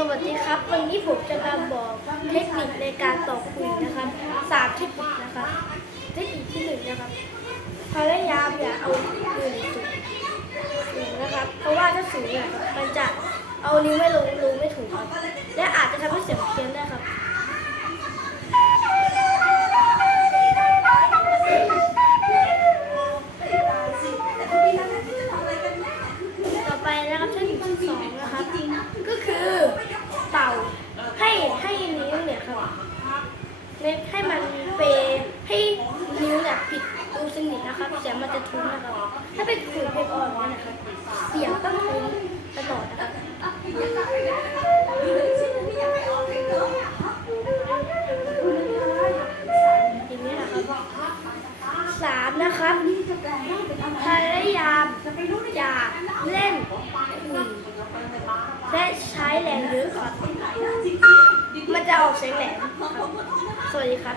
สวัสดีครับ วันนี้ผมจะมาบอกเทคนิคในการต่อคุยนะครับสามเทคนิคนะครับเทคนิคที่หนึ่งนะครับพยายามอย่าเอามือสูงสูงนะครับ เพราะว่าถ้าสูงเนี่ยมันจะเอานิ้วไม่ลงลงไม่ถูกครับและอาจจะทำให้เสียงเพี้ยนได้ครับต่อไปนะครับเทคนิคที่สองนะครับ ก็คือเป่าให้ให้นิ้วเนี่ยครับ ในให้มันเปให้นิ้วเนี่ยผิดรูสนิทนะครับเสียงมันจะทุ้มนะครับ ถ้าเป็นขุยเพลงอ่อนเนี่ยนะครับเสียงต้องทุ้มตลอดนะครับอย่างนี้นะครับสามนะครับพยายามอย่าเล่นและใช้แรงเยอะครับมันจะออกเสียงแหลมครับ สวัสดีครับ